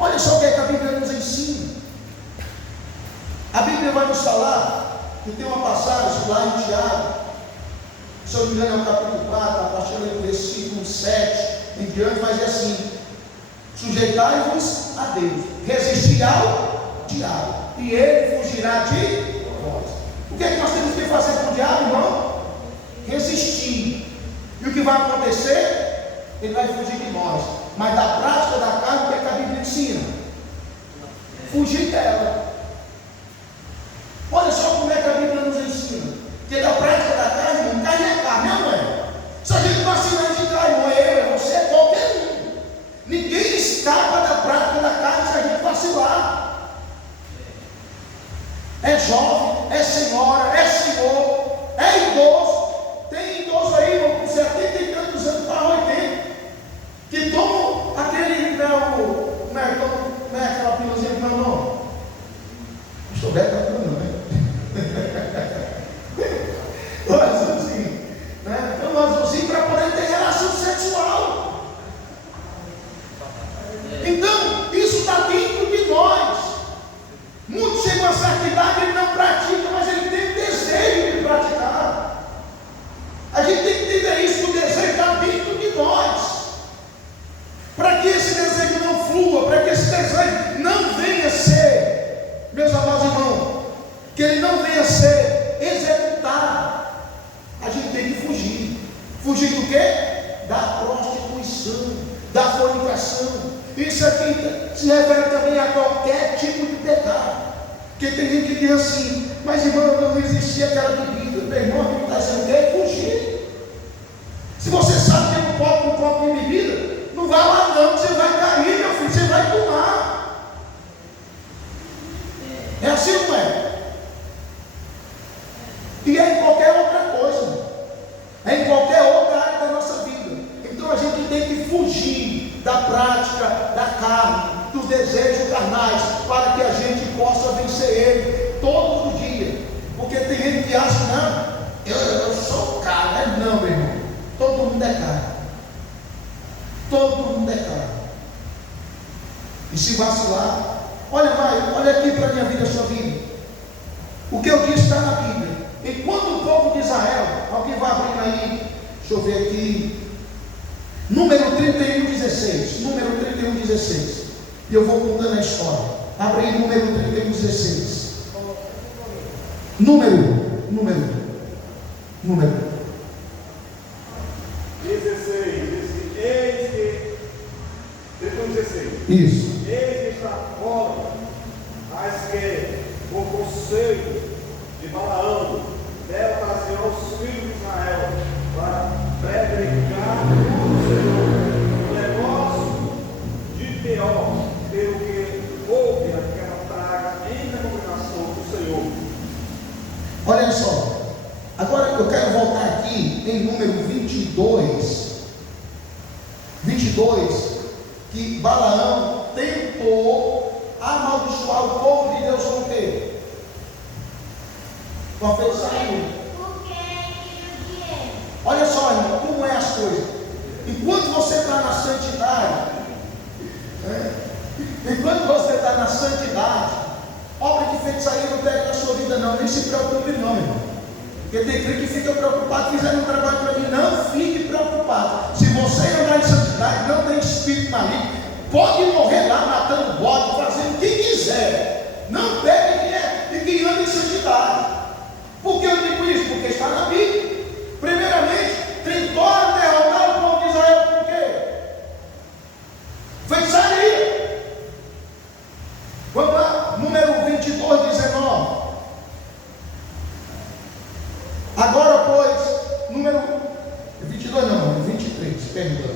Olha só o que é que a Bíblia nos ensina. A Bíblia vai nos falar que tem uma passagem lá em Tiago, se eu não me engano é o capítulo 4, a partir do versículo 7 em diante, mas é assim: sujeitai-vos a Deus, resisti ao diabo, e ele fugirá de vós. O que é que nós temos que fazer com o diabo, irmão? Resistir. E o que vai acontecer? Ele vai fugir de nós. Mas da prática da carne, o que é que a Bíblia ensina? Fugir dela. Olha só como é que a Bíblia nos ensina. Que da prática da carne, não carne é carne, não é? Se a gente vacilar de carne, não é eu, é você, qualquer um. Ninguém escapa da prática da carne se a gente vacilar. É jovem, é senhora, é senhor, é idoso. Tem idoso aí, irmão, com 70 e tantos anos para 80, que tomam aquele, como é aquela pilazinha do meu nome? Estou bem, está tudo não, né? Mas assim, né? Então, assim, para poder ter relação sexual. Então, isso está dentro de nós. Muitos chegam a certa idade, ele não pratica, mas ele tem desejo de praticar. A gente tem que entender isso, que o desejo está dentro de nós. Para que esse desejo não flua, para que esse desejo não venha ser, meus amados irmãos, que ele não venha ser executado, a gente tem que fugir. Fugir do quê? Da prostituição, da fornicação. Isso aqui se refere também a qualquer tipo de pecado. Porque tem gente que diz assim: mas irmão, não existia aquela bebida. Meu irmão, que está dizendo que é fugir. Se você sabe que não pode com um copo de bebida, não vai lá não, que você vai cair, meu filho, você vai tomar. É assim ou não é? E é em qualquer outra coisa, é em qualquer outra área da nossa vida. Então a gente tem que fugir da prática da carne, dos desejos carnais, para que a gente possa vencer ele todos os dias. Porque tem gente que acha: não, eu sou carne. Não, meu irmão, todo mundo é carne. Todo mundo é carne. E se vacilar, olha aqui para a minha vida, a sua vida. O que eu disse está na Bíblia. Enquanto o povo de Israel, alguém vai abrindo aí, deixa eu ver aqui, número 31:16, número 31:16, e eu vou contando a história. Abre aí número 31:16, número 16, eis que, 16, isso, eis que está fora, mas que por conselho de Balaão deve trazer aos filhos de Israel para pregar o Senhor, um negócio de pior pelo que houve aquela praga em denominação do Senhor. olha só, agora eu quero voltar aqui em número 22, que Balaão tentou amaldiçoar o povo de Deus com o quê? Com a feitiçaria. Olha só, irmão, como é as coisas. Enquanto você está na santidade, obra de feitiçaria não pega na sua vida não, nem se preocupe não, irmão. Porque tem crente que fica preocupado, fizeram um trabalho para mim. Não fique preocupado. Se você andar em santidade, não tem espírito maligno, pode morrer lá matando bode, fazendo o que quiser. Não pegue quem é e quem anda em santidade. Por que eu digo isso? Porque está na Bíblia. Primeiramente, tentou derrotar o povo de Israel com o quê? Feitiçaria. Vamos lá, número 22:19. Agora, pois, número 22 não, 23, perdão.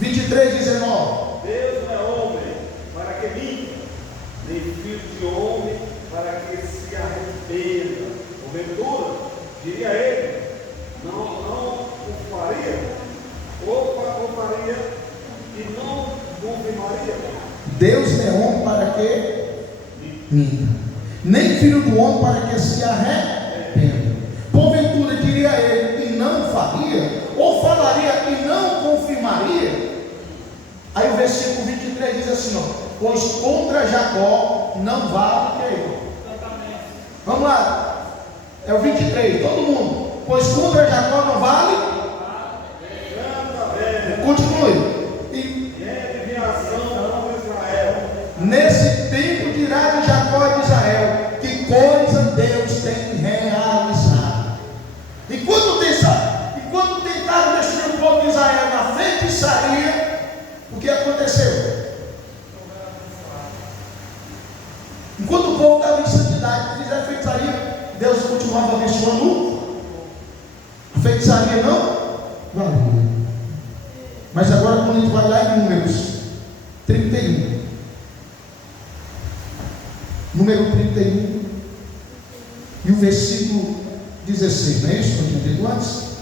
23:19. Deus não é homem para que minta, nem filho de homem para que se arrependa. Porventura, diria ele, não o faria, ou faria e não confirmaria. Deus não é homem para que minta, nem filho do homem para que se arrependa. Porventura, diria ele, e não faria, ou falaria e não confirmaria. Aí o versículo 23 diz assim, ó, pois contra Jacó não vale que. Vamos lá, é o 23, todo mundo. Pois contra Jacó não vale. Continue. Nesse tempo dirá de Jacó e de Israel, que coisa Deus tem realizado. Enquanto tentaram destruir o povo de Israel na feitiçaria, o que aconteceu? Enquanto o povo estava em santidade, fizeram feitiçaria, Deus continuava abençoando. A feitiçaria não valia. Mas agora, quando a gente vai lá em Números 31, número 31 e o versículo 16, não é isso que eu tinha dito antes?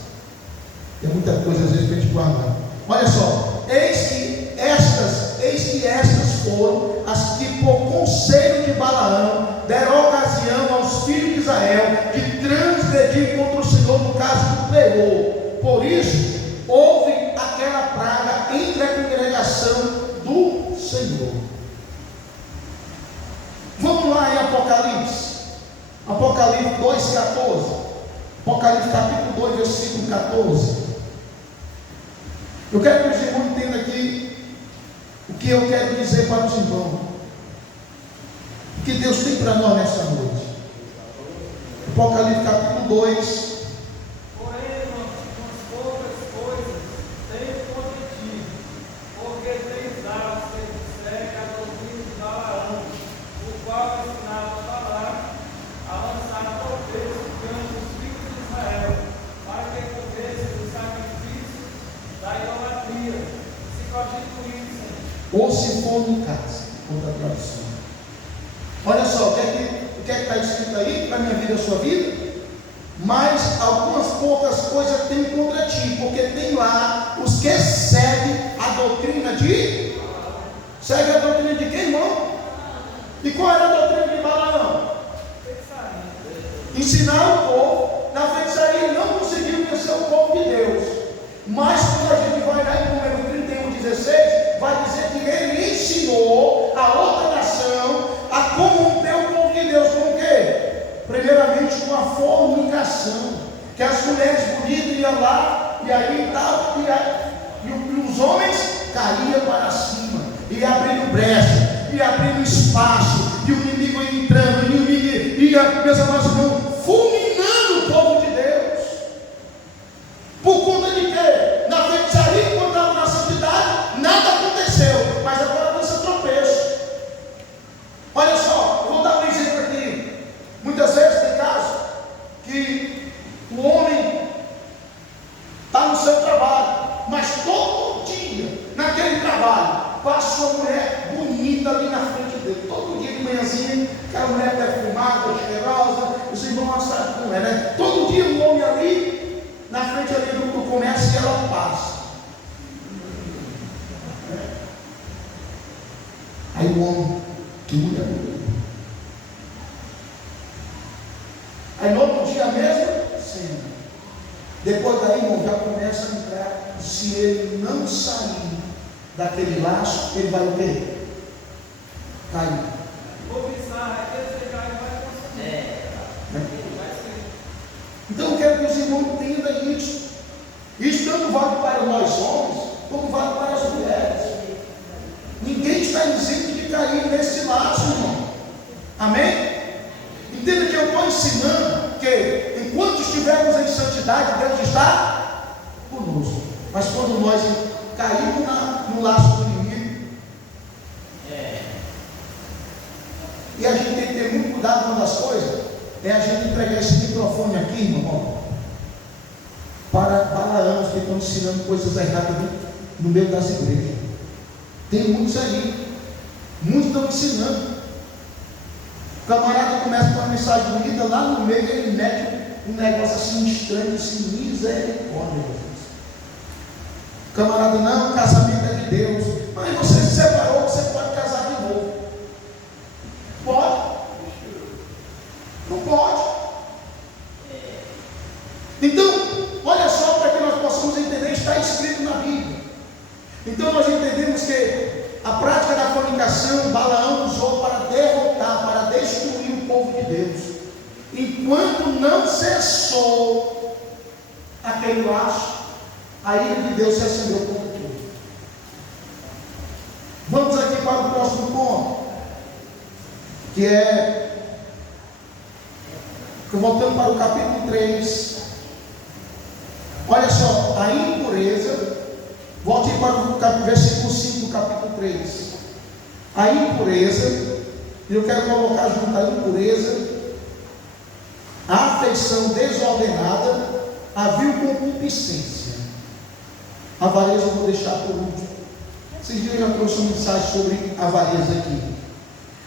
Tem muita coisa às vezes para a gente guardar. Olha só, eis que estas foram as que por conselho de Balaão deram ocasião aos filhos de Israel de transgredir contra o Senhor no caso do Peor. Por isso houve aquela praga entre a congregação do Senhor. Vamos lá em Apocalipse 2,14. Apocalipse capítulo 2, versículo 14. Eu quero que os irmãos entendam aqui o que eu quero dizer para os irmãos. O que Deus tem para nós nesta noite. Apocalipse capítulo 2. Porém, umas poucas coisas tenho contra ti, porque tens dado segue a doutrina de Balaão, o qual ensinava a falar, a lançar tropeços diante dos filhos de Israel, para que comessem os sacrifícios da idolatria, se constituíssem. Ou se fornicasse, outra tradução. Olha só, o que é que está escrito aí para a minha vida e a sua vida? Mas algumas poucas coisas tem contra ti, porque tem lá os que seguem a doutrina de. Segue a doutrina de quem, irmão? E qual era a doutrina de Balaão? Ensinar o povo na feitiçaria. Ele não conseguiu vencer o povo de Deus. Mas quando a gente vai lá em número 31:16, vai dizer que ele ensinou a outra nação a corromper o povo de Deus com o quê? Primeiramente com a fornicação, que as mulheres bonitas iam lá, e aí tal, e os homens caíam para cima, e abrindo brecha, e abrindo espaço, e o inimigo ia entrando, e o inimigo ia, meus amados irmãos, fulminando o povo de Deus. Por conta de quê? Na feitiçaria, quando estava na santidade, nada aconteceu, mas agora dança tropeço. Olha só, eu vou dar um exemplo aqui. Muitas vezes tem caso que o homem está no seu trabalho, mas todo dia, naquele trabalho, passa uma mulher bonita ali na frente dele. Todo dia de manhãzinha, aquela mulher perfumada, cheirosa, os irmãos sabem como é, né? Todo dia um homem ali, na frente ali do comércio, e ela passa. Aí o homem, que mulher bonita. Aí no outro dia mesmo, sim. Depois daí, irmão, já começa a entrar. Se ele não sair daquele laço, ele vai o quê? Cair. Então eu quero que os irmãos entendam isso. Isso tanto vale para nós homens, como vale para as mulheres. Ninguém está isento de cair nesse laço, irmão. Amém? Entenda que eu estou ensinando que enquanto estivermos em santidade, Deus está conosco. Mas quando nós caímos no laço do inimigo, e a gente tem que ter muito cuidado com uma das coisas, é a gente entregar esse microfone aqui, irmão, para Balaãos que estão ensinando coisas erradas no meio das igrejas. Tem muitos aí, muitos estão ensinando. O camarada começa com uma mensagem bonita, lá no meio ele mete um negócio assim estranho, assim, misericórdia. O camarada, não, casamento é de Deus. Mas você se separou, você pode casar de novo. Pode? Não pode. Então, olha só, para que nós possamos entender, está escrito na Bíblia. Então nós entendemos que oração Balaão usou para derrotar, para destruir o povo de Deus. Enquanto não cessou aquele laço, a ira de Deus se acendeu contra tudo. Vamos aqui para o próximo ponto, que é, voltando para o capítulo 3. Olha só, a impureza, volte para o versículo 5 do capítulo 3. A impureza, eu quero colocar junto a impureza, a afeição desordenada, a vil concupiscência. A avareza eu vou deixar por último. Esses dias eu já trouxe uma mensagem sobre a avareza aqui.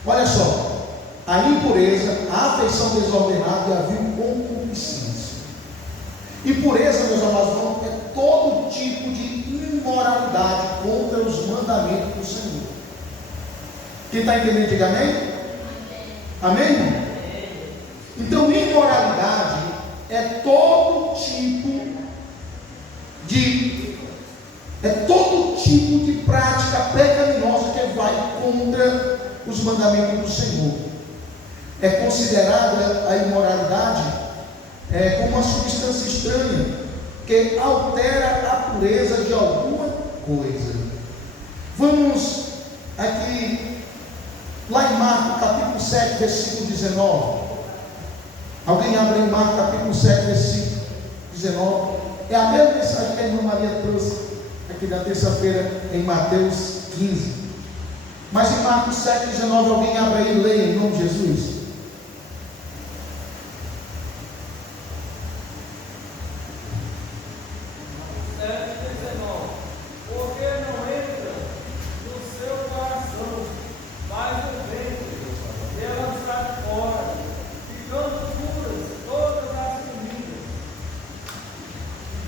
Olha só, a impureza, a afeição desordenada e a vil concupiscência. Impureza, meus amados irmãos, é todo tipo de imoralidade contra os mandamentos do Senhor. Quem está entendendo, diga amém? Amém? Então, imoralidade é todo tipo de prática pecaminosa que vai contra os mandamentos do Senhor. É considerada a imoralidade como uma substância estranha que altera a pureza de alguma coisa. Vamos aqui lá em Marcos capítulo 7, versículo 19. Alguém abre em Marcos capítulo 7, versículo 19. É a mesma mensagem que a irmã Maria trouxe aqui na terça-feira em Mateus 15. Mas em Marcos 7, 19, alguém abre aí e leia em nome de Jesus.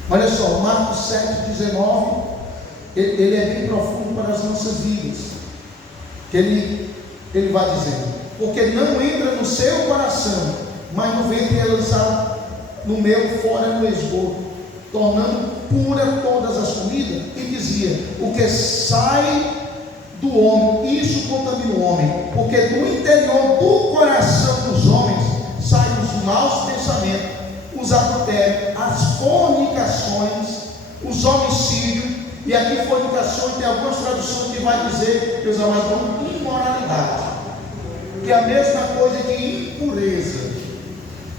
Olha só, Marcos 7, 19, ele é bem profundo para as nossas vidas. Que ele vai dizendo: porque não entra no seu coração, mas no ventre é lançado no meio, fora no esgoto, tornando pura todas as comidas. E dizia: o que sai do homem, isso contamina o homem, porque do interior do coração dos homens saem os maus pensamentos, os adultérios, as fornicações, os homicídios. E aqui fornicações, tem algumas traduções que vai dizer, meus amados, imoralidade, que é a mesma coisa que impureza.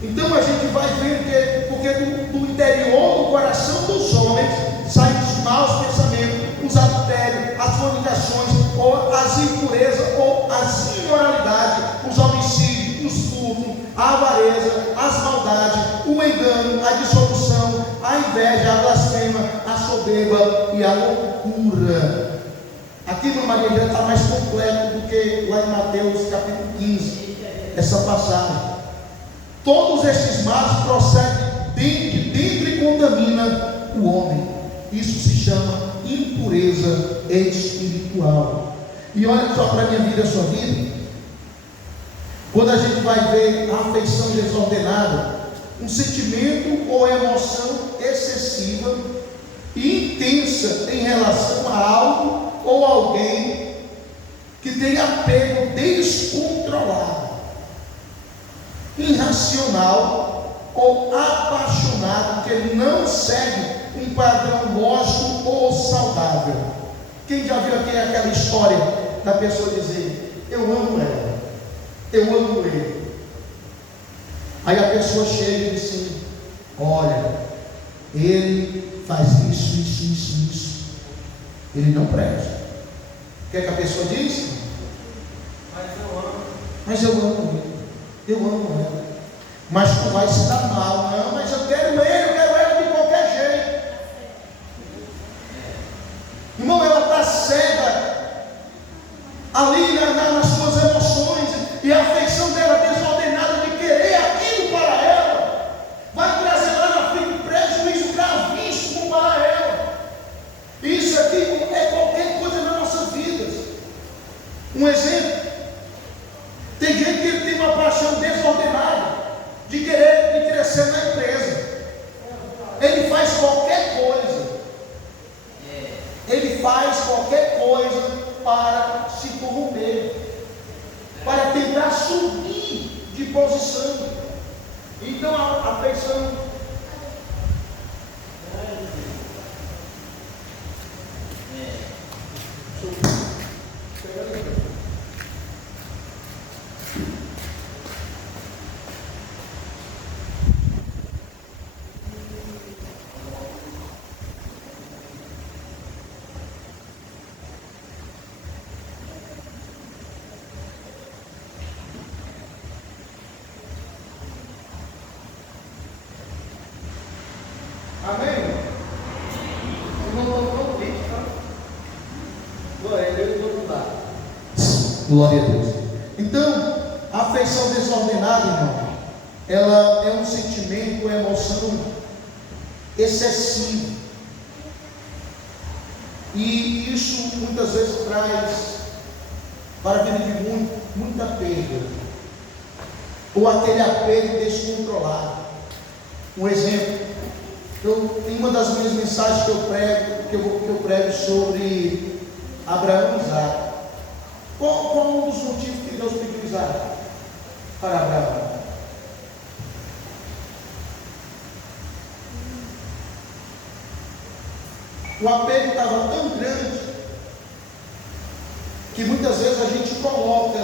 Então a gente vai ver que, porque do interior do coração dos homens saem os maus pensamentos, os adultérios, as fornicações, ou as impurezas, ou as imoralidades, os homicídios, os furtos, a avareza, as maldades, o engano, a dissolução, a inveja, a blasfema, a soberba e a loucura. Aqui no Maria já está mais completo do que lá em Mateus capítulo 15, essa passagem. Todos estes males procedem de dentro e contamina o homem. Isso se chama impureza espiritual. E olha só para a minha vida e a sua vida. Quando a gente vai ver a afeição desordenada, um sentimento ou emoção excessiva e intensa em relação a algo ou alguém que tem apego descontrolado, irracional ou apaixonado, que não segue um padrão lógico ou saudável. Quem já viu aqui aquela história da pessoa dizer: eu amo ela, eu amo ele. Aí a pessoa chega e diz assim: olha, ele faz isso, ele não presta. O que é que a pessoa diz? Mas eu amo ele, eu amo ela. Mas tu vai se dar mal. Não, mas eu quero ela de qualquer jeito. Irmão, ela está cega ali nas suas emoções, e a afeição dela desordenada de querer aquilo para ela vai trazer lá na frente prejuízo gravíssimo para ela. Isso aqui é qualquer coisa na nossa vida. Um exemplo: tem gente que tem uma paixão desordenada de querer crescer na empresa. Ele faz qualquer coisa. Ele faz qualquer coisa para para se corromper, para tentar subir de posição. Então a afeição amém? Não tem, tá? Glória a Deus, vamos lá. Glória a Deus. Então, a afeição desordenada, irmão, ela é um sentimento, uma emoção excessiva. E isso muitas vezes traz para a vida de muita perda. Ou aquele apego descontrolado. Um exemplo. Em uma das minhas mensagens que eu prego sobre Abraão e Isaac. Qual um dos motivos que Deus pediu Isaac para Abraão? O apego estava tão grande que muitas vezes a gente coloca,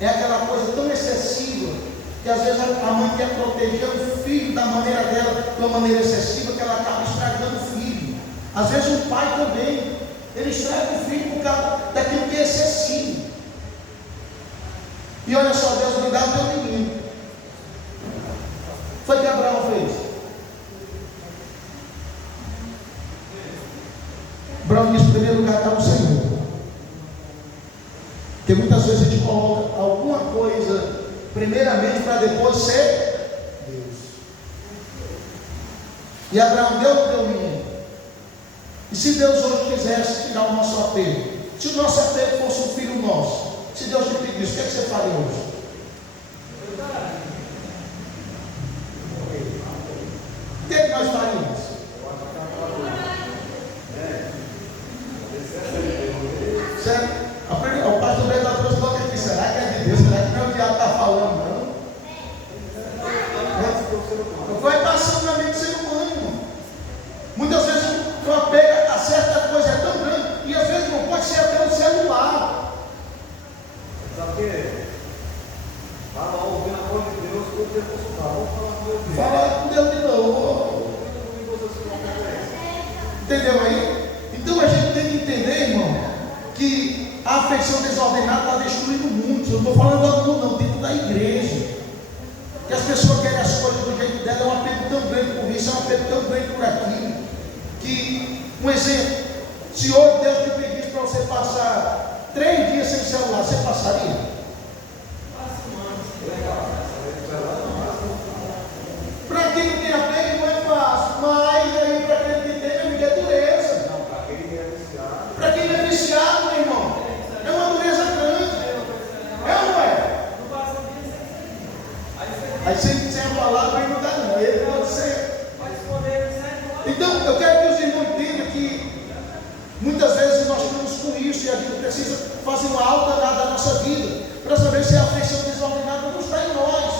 é aquela coisa tão excessiva, que às vezes a mãe quer proteger o filho da maneira dela, de uma maneira excessiva, que ela acaba estragando o filho. Às vezes o pai também, ele estraga o filho por causa daquilo que é excessivo. E olha só, Deus me dá o teu menino. Foi o que Abraão fez. Abraão disse: em primeiro lugar está o Senhor. Porque muitas vezes a gente coloca alguma coisa primeiramente para depois ser Deus. E Abraão deu o teu menino. E se Deus hoje quisesse tirar o nosso apego, se o nosso apego fosse um filho nosso, se Deus te pedisse, o que é que você faria hoje? O que é que nós faríamos? Certo? O pastor Beto trouxe logo aqui: será que é de Deus? Será que não é o diabo está falando, não? Vai passando na mente do ser humano, irmão. Muitas vezes o apego a certa coisa é tão grande, e às vezes não pode ser até um celular. Sabe o que? Estava ouvindo a voz de Deus, eu tenho que consultar. Vamos falar com Deus. Fala com Deus de novo. Entendeu aí? Então a gente tem que entender, irmão, que a afeição desordenada está destruindo muitos. Eu não estou falando do mundo, não, dentro da igreja. Que as pessoas querem as coisas do jeito dela, é um apego tão grande por isso, é um apego tão grande por aquilo. Que, um exemplo, se hoje Deus te pedisse para você passar 3 dias sem celular, você passaria? Para quem não tem apego não é fácil, mas aí para quem tem, meu amigo, é dureza. Para quem é viciado, meu irmão, é uma dureza grande. É ou não é? Aí sem a palavra aí não dá não, ele pode ser. Então eu quero que os irmãos entendam que muitas vezes nós estamos com isso e a gente precisa fazer uma autoanálise da nossa vida para saber se a afeição desordenada não está em nós,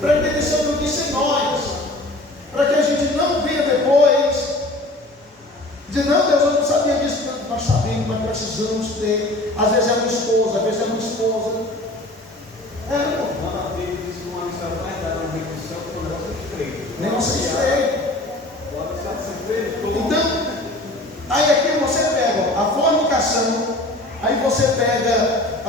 para entender se não disse em nós, para que a gente não venha depois dizer: não, Deus, eu não sabia disso. Não, nós sabemos, nós precisamos ter. Às vezes é uma esposa, às vezes é uma esposa. Negócio estreito. Então, aí aqui você pega a fornicação, aí você pega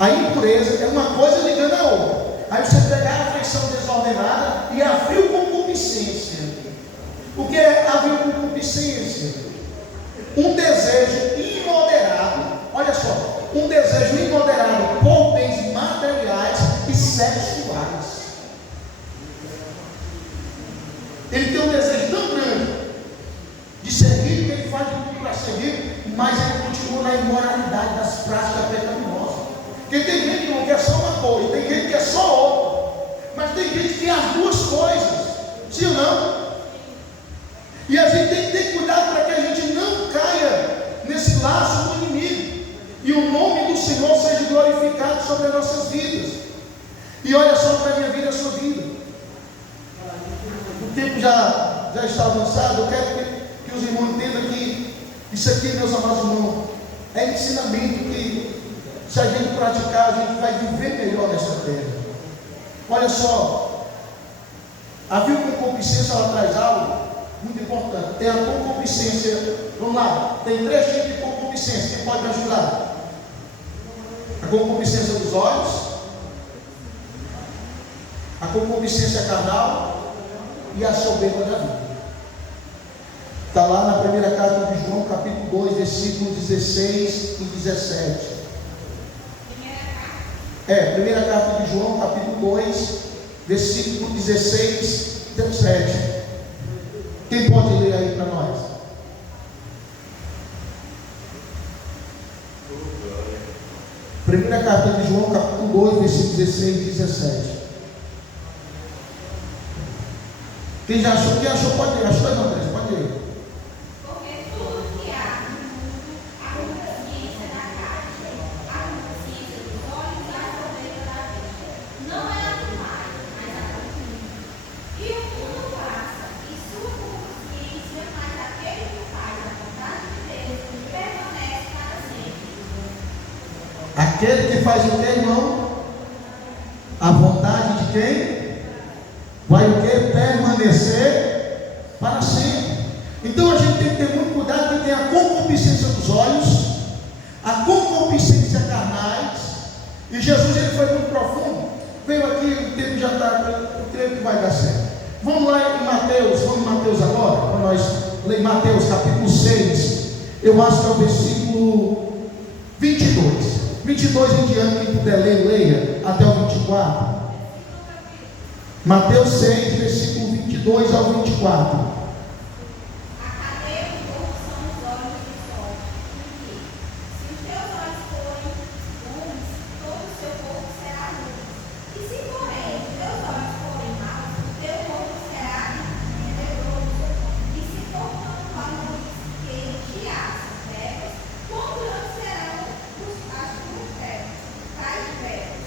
a impureza, é uma coisa ligando a outra. Aí você pega a afeição desordenada e a vil concupiscência. O que é a vil concupiscência? Um desejo imoderado, olha só, um desejo imoderado por bens materiais e sexuais. Ele tem um desejo tão grande de seguir, que ele faz tudo para seguir, mas ele continua na imoralidade das práticas pecaminosas. Porque tem gente que não quer só uma coisa, tem gente que quer só outra, mas tem gente que quer as duas coisas, sim ou não? E a gente tem que ter cuidado para que a gente não caia glorificado sobre as nossas vidas. E olha só para a minha vida e a sua vida. O tempo já está avançado. Eu quero que os irmãos entendam que isso aqui, meus amados irmãos, é ensinamento que, se a gente praticar, a gente vai viver melhor nessa terra. Olha só, a vil concupiscência, ela traz algo muito importante. Tem a concupiscência. Vamos lá, tem 3 tipos de concupiscência. Quem pode me ajudar? A concupiscência dos olhos, a concupiscência carnal e a soberba da vida. Está lá na primeira carta de João, capítulo 2, versículos 16 e 17. Primeira carta de João, capítulo 2, versículo 16 e 17. Quem pode ler aí para nós? Primeira carta de João, capítulo 2, versículo 16 e 17. Quem já achou? Quem achou pode ler. Achou, não, André? Pode ler. Porque tudo que há no mundo, a consciência da carne, a consciência dos olhos e a soberba da vista, não é a do mais, mas a do mundo. E o mundo passa, e sua consciência, mas aquele que faz a vontade de Deus permanece para sempre. Aquele que faz o que, irmão? A vontade de quem? Vai o que? Permanecer para sempre. Então a gente tem que ter muito cuidado, que tem a concupiscência dos olhos, a concupiscência carnais. E Jesus, ele foi muito profundo. Veio aqui, o tempo já está, eu creio que vai dar certo. Vamos lá em Mateus, vamos em Mateus agora, para nós ler Mateus capítulo 6, eu acho que é o versículo 22. 22 em diante, quem puder ler, leia até o 24. Mateus 6, versículo 22 ao 24. A cadeia do corpo são os olhos dos olhos. Porque se os teus olhos forem bons, todo o seu corpo será luz. E se, porém, os teus olhos forem maus, o teu corpo será tenebroso. E se tornando a luz que te haça trevas, quão grandes serão as tuas trevas? Tais trevas.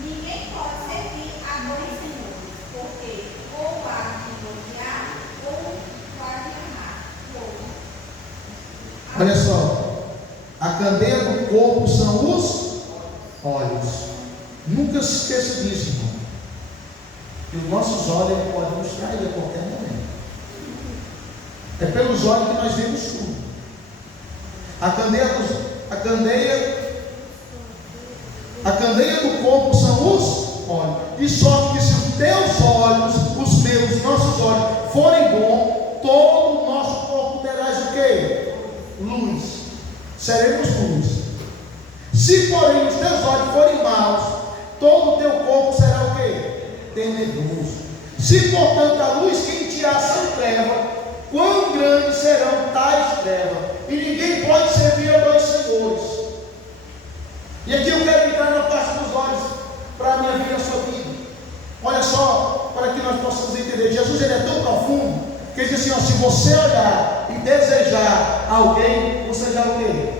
Ninguém pode servir a dois senhores, porque ou há de odiar, ou há de amar. Olha só, a candeia do corpo são os olhos. Nunca se esqueça disso, irmão. Que os nossos olhos podem nos trair a qualquer momento. É pelos olhos que nós vemos tudo. A candeia do corpo são os olhos. E só que se os teus olhos, os meus, nossos olhos forem bons, todo o nosso corpo terás o quê? Luz. Seremos luz. Se porém os teus olhos forem maus, todo o teu corpo será o quê? Tenebroso. Se portanto a luz que em ti há são trevas, quão grandes serão tais trevas? E ninguém pode servir a dois senhores. E aqui eu quero entrar na parte dos olhos para a minha vida e a sua vida. Olha só, para que nós possamos entender. Jesus, ele é tão profundo que ele diz assim, ó, se você olhar e desejar alguém, você já o quê?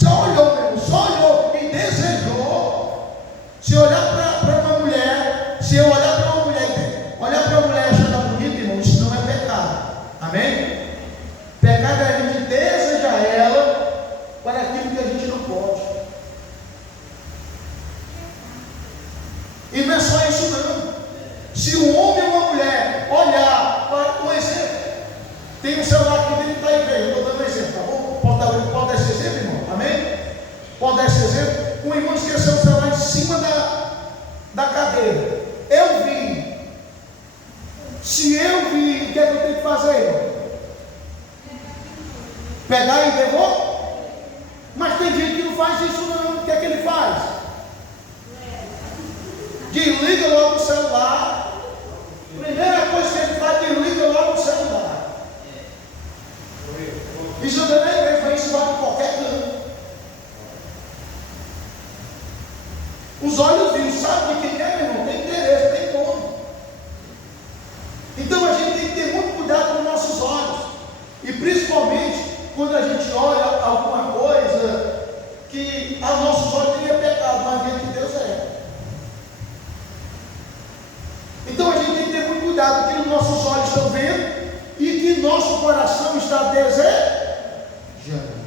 Só olhou mesmo, só olhou e desejou. Se olhar para uma mulher, se eu olhar para uma mulher, olhar para uma mulher achando bonita, irmão, isso não é pecado. Amém? Pecado é a gente desejar ela para aquilo que a gente não pode. E não é só isso não. Se um homem ou uma mulher olhar para um exemplo, tem um celular aqui dentro da igreja, eu estou dando um exemplo, tá bom? Pode dar esse exemplo, irmão? Amém? Pode dar esse exemplo? Um irmão esqueceu o celular em cima da cadeira. Eu vi. Se eu vi, o que é que eu tenho que fazer, irmão? Pegar e devolver? Mas tem gente que não faz isso não. O que é que ele faz? Desliga logo o celular. Primeira coisa que ele faz, desliga logo o celular. Isso também é isso vai em qualquer canto. Os olhos viram, sabe de quem é, meu irmão? Tem interesse, tem dono. Então a gente tem que ter muito cuidado com os nossos olhos. E principalmente quando a gente olha alguma que a nossos olhos nem é pecado, mas diante de Deus é. Então a gente tem que ter muito cuidado com o que os nossos olhos estão vendo e que nosso coração está desejando.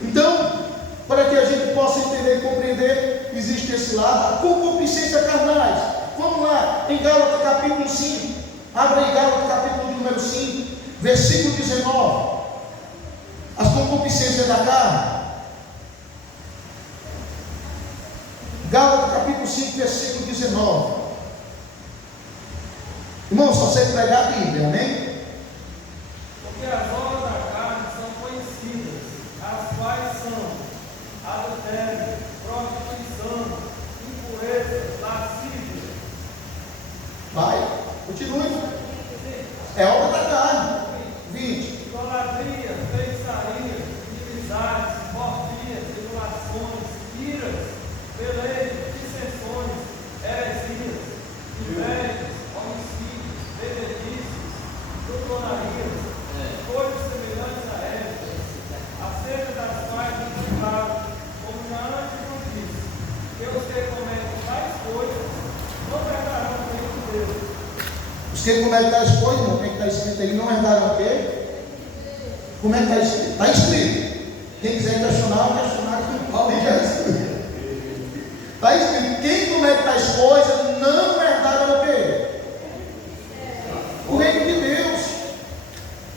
Então, para que a gente possa entender e compreender, existe esse lado, a concupiscência carnais. Vamos lá, em Gálatas capítulo 5, abre aí Gálatas capítulo número 5, versículo 19, as concupiscências da carne. Gálatas capítulo 5, versículo 19. Irmão, só sei pregar a Bíblia, amém? Porque as obras da carne são conhecidas, as quais são adultério, prostituição, impureza, lascívia. Vai, continue. É obra da carne. 20. Idolatria, feitiçaria, inimizades, mordias, tribulações, iras, peleias, dissensões, heresias, invejas, homicídios, benedícios, glutonarias, coisas semelhantes a estas, acerca das quais nos falo, como já antes não disse, que os que cometem tais coisas não herdarão o reino de Deus. Os que cometem tais coisas, irmão, como é que está escrito aí? Não herdaram o quê? Como é que está escrito? Está escrito. Quem quiser questionar, o questionário do Paulo e Jesus. Está escrito: quem comete tais coisas não herdarão o quê? O reino de Deus.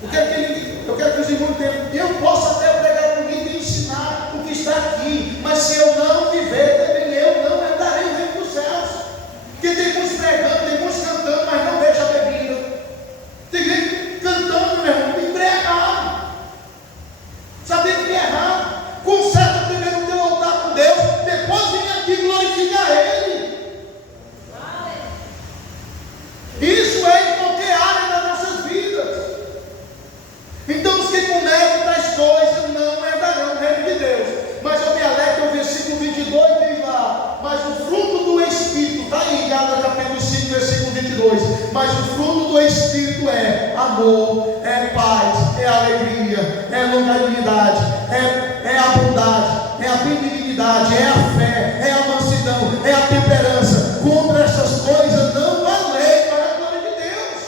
Eu quero que os irmãos entendam. Eu posso até pregar bonito e ensinar o que está aqui, mas se eu não viver, também eu não herdarei o reino dos céus. Porque tem muitos pregando, tem muitos cantando, mas não deixa a bebida. Tem gente cantando, meu irmão, embriagado, sabendo que é errado. Conserta primeiro o teu altar com Deus, depois vem aqui glorificar Ele. Isso é em qualquer área das nossas vidas. Então os que cometem tais coisas não herdarão o reino de Deus. Mas eu me alegro, o versículo 22 diz lá: mas o fruto do Espírito, está aí em Gálatas capítulo 5, versículo 22. Mas o fruto do Espírito é amor, é paz, é alegria, é longanimidade, é a bondade, é a benignidade, é a fé, é a mansidão, é a temperança. Contra essas coisas não há lei, para a glória de Deus.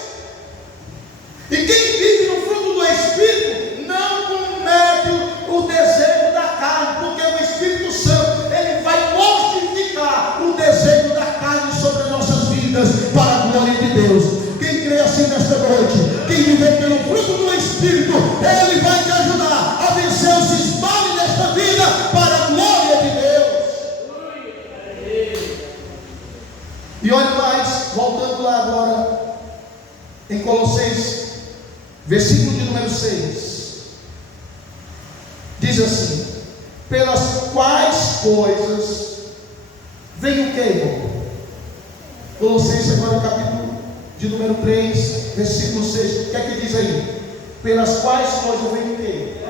E quem vive no fruto do Espírito não comete o desejo da carne, porque o Espírito Santo, ele vai mortificar o desejo da carne sobre as nossas vidas, para a glória de Deus. Quem crê assim nesta noite, quem viver pelo fruto do Espírito, ele vai te ajudar a vencer os espalhos desta vida, para a glória de Deus. E olha mais, voltando lá agora, em Colossenses, versículo de número 6, diz assim: pelas quais coisas vem o que, irmão? Colossenses agora, capítulo de número 3, versículo 6, o que é que diz aí? Pelas quais coisas vem o que?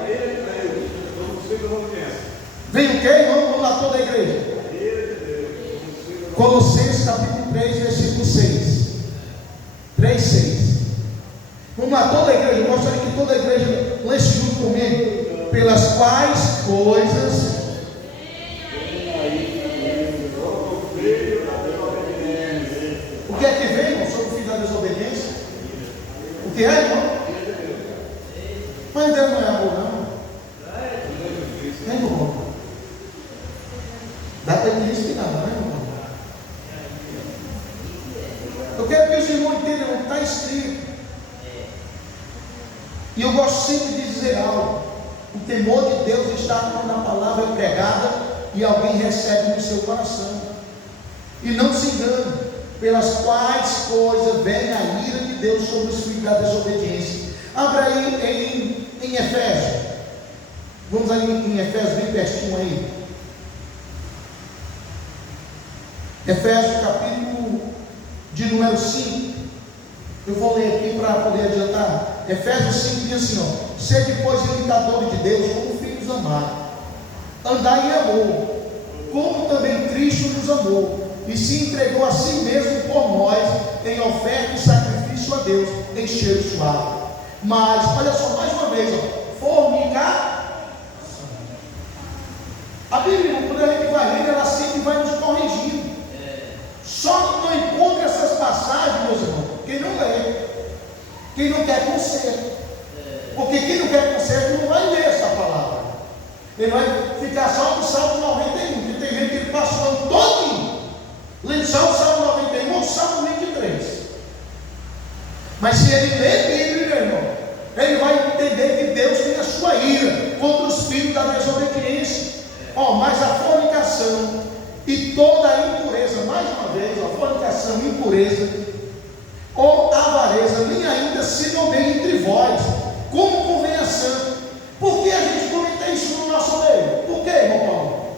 Vem o que, irmão? Vamos lá, toda a igreja. Colossenses capítulo 3, versículo 6. 3, 6. Vamos lá, toda a igreja. Eu gostaria que toda a igreja lesse junto comigo. Pelas quais coisas. O que é que vem, irmão? Sobre o filho da desobediência? O que é, irmão? Mas Deus não é amor, não. É, irmão? Dá para entender isso que não, né, irmão? Eu quero que os irmãos entendam o que está escrito. E eu gosto sempre de dizer algo: o temor de Deus está quando a palavra é pregada e alguém recebe no seu coração. E não se engane, pelas quais coisas vem a ira de Deus sobre os filhos da desobediência. Abra aí em Efésios. Vamos aí em Efésios, bem pertinho aí. Efésios capítulo de número 5. Eu vou ler aqui para poder adiantar. Efésios 5 diz assim: ó: sede, pois, imitadores de Deus como filhos amados, andai em amor, como também Cristo nos amou, e se entregou a si mesmo por nós, em oferta e sacrifício a Deus, em cheiro suave. Mas, olha só, mais uma vez, ó: fornicação. A Bíblia, quando a gente vai lendo, ela sempre vai nos corrigindo. Só não encontra essas passagens, meus irmãos, quem não lê, quem não quer conserto. Porque quem não quer conserto não vai ler essa palavra. Ele vai ficar só no Salmo 91, que tem gente que ele passa o ano todinho lendo só o Salmo 91 ou o Salmo 23. Mas se ele ler a Bíblia, meu irmão, ele vai entender que Deus tem a sua ira contra os filhos da desobediência. Mas a fornicação e toda a impureza, mais uma vez, a fornicação, impureza ou avareza, nem ainda se nomeia entre vós, como convém a santo. Por que a gente comenta isso no nosso meio? Por que, irmão Paulo?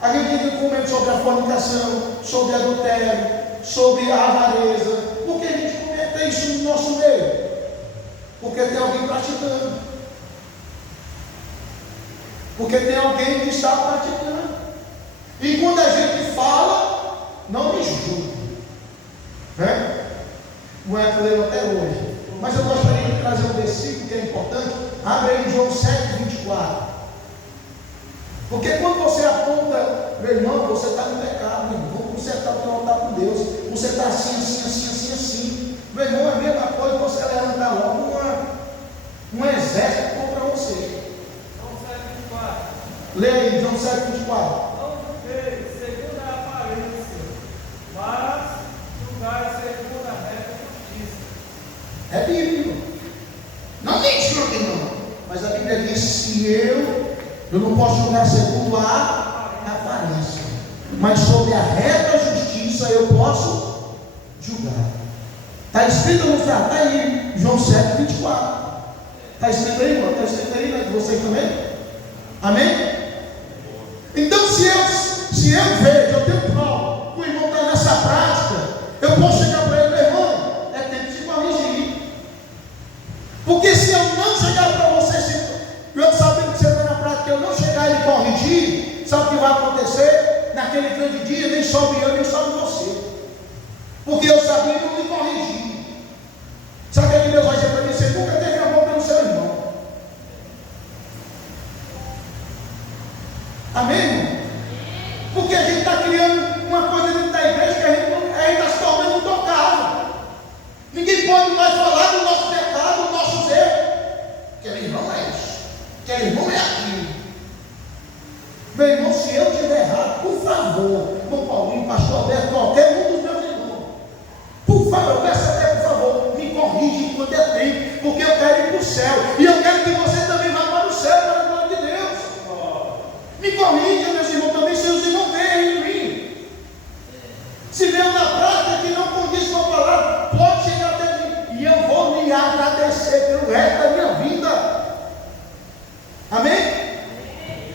A gente comenta sobre a fornicação, sobre adultério, sobre a avareza. Por que a gente comenta isso no nosso meio? Porque tem alguém praticando. Porque tem alguém que está praticando. E quando a gente fala, não me julgue, né? Não é pleno até hoje. Mas eu gostaria de trazer um versículo que é importante. Abre aí João 7:24. Porque quando você aponta, meu irmão, você está no pecado, meu irmão. Você está no altar com Deus. Você está assim. Meu irmão, é a mesma coisa que você levantar logo um exército contra você. João 7:24. Lê aí, João 7:24. Não julgueis segundo a aparência, mas julgai segundo a reta justiça. É Bíblia. Não me julgue, irmão. Mas a Bíblia diz: se eu não posso julgar segundo a aparência, mas sobre a reta justiça eu posso julgar. Está escrito no está aí, João 7:24. Está escrito aí, irmão? Está escrito aí, né? Vocês também? Amém? Então, se eu vejo, eu tenho prova, o irmão está nessa prática, eu posso chegar para ele: meu irmão, é tempo de se corrigir. Porque se eu não chegar para você, eu sabendo que você está na prática, eu não chegar e corrigir, sabe o que vai acontecer? Naquele grande dia, nem sobe eu, nem sobe você. Porque eu sabia que eu não me corrigi. Sabe o que Deus vai dizer para mim? Você nunca teve amor pelo seu irmão. Amém, irmão? Porque a gente está criando uma coisa dentro da igreja que a gente está se tornando intocável. Ninguém pode mais falar do nosso pecado, do nosso erro. Aquele irmão é isso, aquele irmão é aquilo. Meu irmão, se eu estiver errado, por favor, irmão Paulinho, pastor Alberto, qualquer um dos meus irmãos, por favor, eu peço até, por favor, me corrija enquanto é tempo, porque eu quero ir para o céu, e eu quero que você também vá para o céu, para a glória de Deus. Me corrija, meus irmãos, também, se os irmãos veem em mim. Se veio na prática que não condiz com a palavra, pode chegar até mim, e eu vou lhe agradecer pelo resto da minha vida. Amém?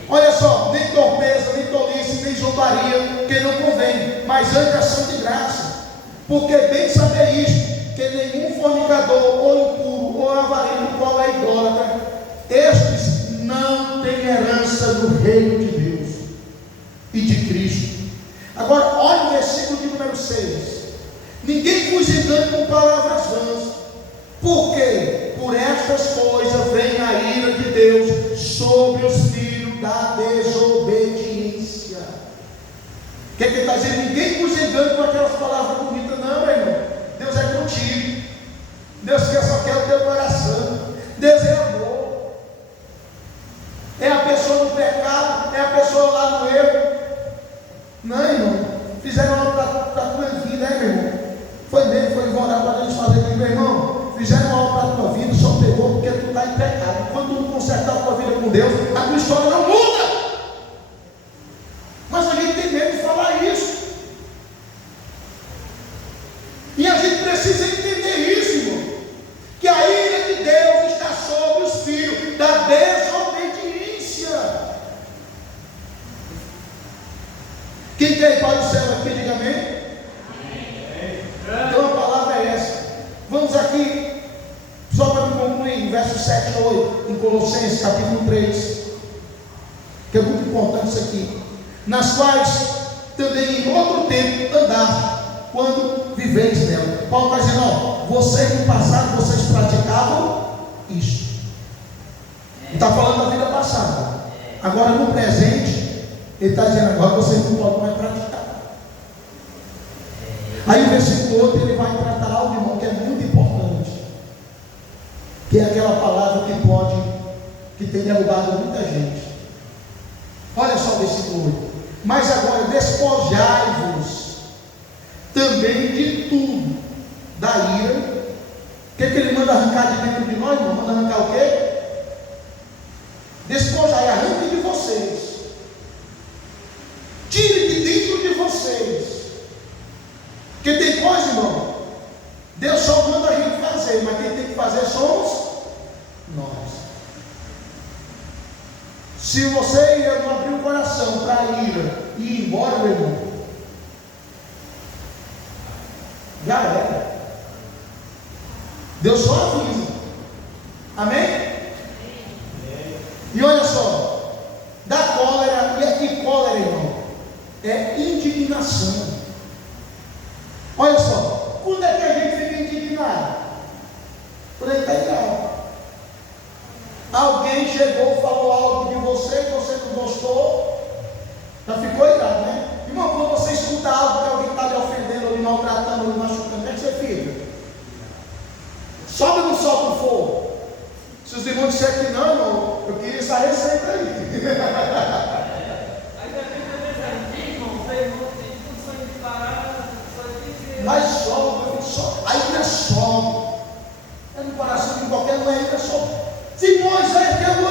Olha só, nem torpeza, nem tolice, nem zombaria, que não convém, mas antes ação de graça. Porque bem saber isto, que nenhum fornicador, ou impuro, ou avarento, qual é idólatra, estes não têm herança do reino de Deus e de Cristo. Agora, olha o versículo de número 6. Ninguém vos engane com palavras vãs, porque por estas coisas vem a ira de Deus sobre os filhos da desobediência. O que ele está dizendo? Ninguém vos engane com aquelas palavras bonitas, não, meu irmão. Deus é contigo. Deus só quer o teu coração. Deus é amor. É a pessoa no pecado, é a pessoa lá no erro. Não, irmão. Fizeram algo para a tua vida, né, meu irmão? Foi mesmo, foi orar para a gente fazer aqui, meu irmão. Fizeram algo para a tua vida, só pegou porque tu está em pecado. Quando tu não consertar a tua vida com Deus, a tua história não muda. Mas a gente tem medo de falar isso. E a gente precisa entender isso, irmão. Que a ira de Deus está sobre os filhos da desobediência. Quem quer ir para o céu aqui, diga amém. Então a palavra é essa. Vamos aqui, só para me concluir, versos 7 a 8, em Colossenses capítulo 3, que é muito importante isso aqui. Nas quais também em outro tempo andaste, quando viveis nela. Paulo está dizendo: ó, vocês no passado, vocês praticavam isso. Está falando da vida passada. Agora no presente, Ele está dizendo, agora vocês não podem mais praticar. Aí o versículo 8 ele vai tratar algo, irmão, que é muito importante, que é aquela palavra que tem derrubado muita gente. Olha só o versículo 8. Mas agora despojai-vos também de tudo, da ira. O que ele manda arrancar de dentro de nós, irmão? Manda arrancar o quê? Despojai, arranque de vocês. Tire de dentro de vocês. Porque tem coisa, irmão, Deus só manda a gente fazer, mas quem tem que fazer somos nós. Se você não abrir o coração para a ira e ir embora, meu irmão, já era. Deus só avisa. Amém? E olha só, da cólera, e cólera, irmão, é indignação. Olha só, quando é que a gente fica indignado? Quando a gente está irado. Alguém chegou, falou algo de você que você não gostou, já ficou irado, né? Irmão, quando você escuta algo que alguém está lhe ofendendo, ou lhe maltratando, ou lhe machucando, como é que você fica? Sobe ou não solta o fogo? Se os irmãos disserem que não, irmão, eu queria essa receita aí. Aí depende irmão, tem tudo sangue parado, Mas sobe, ainda sobe. É no coração de qualquer um, ainda sobe. Se Moisés quer